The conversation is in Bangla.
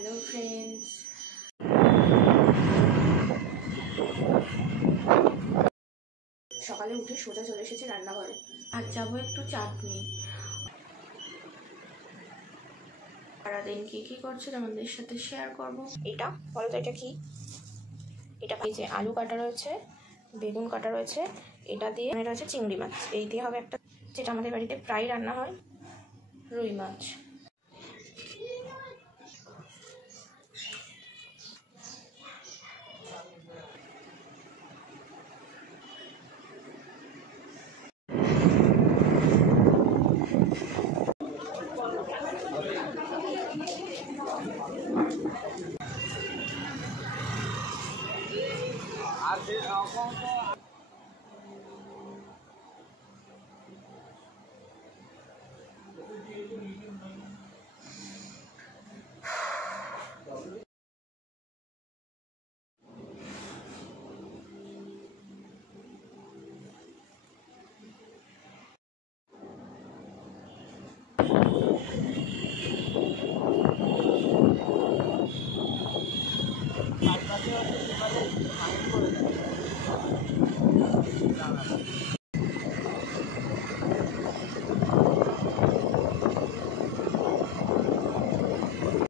হ্যালো ফ্রেন্ডস, সকালে উঠে সোজা চলে এসেছে রান্নাঘরে। আর যাবো একটু চাটনি। সারাদিন কি করছে আমাদের সাথে শেয়ার করবো। এটা বলো তো, এটা কি? এটা এই যে আলু কাটা রয়েছে, বেগুন কাটা রয়েছে, এটা দিয়ে রয়েছে চিংড়ি মাছ। এই দিয়ে হবে একটা, যেটা আমাদের বাড়িতে প্রায় রান্না হয়, রুই মাছ।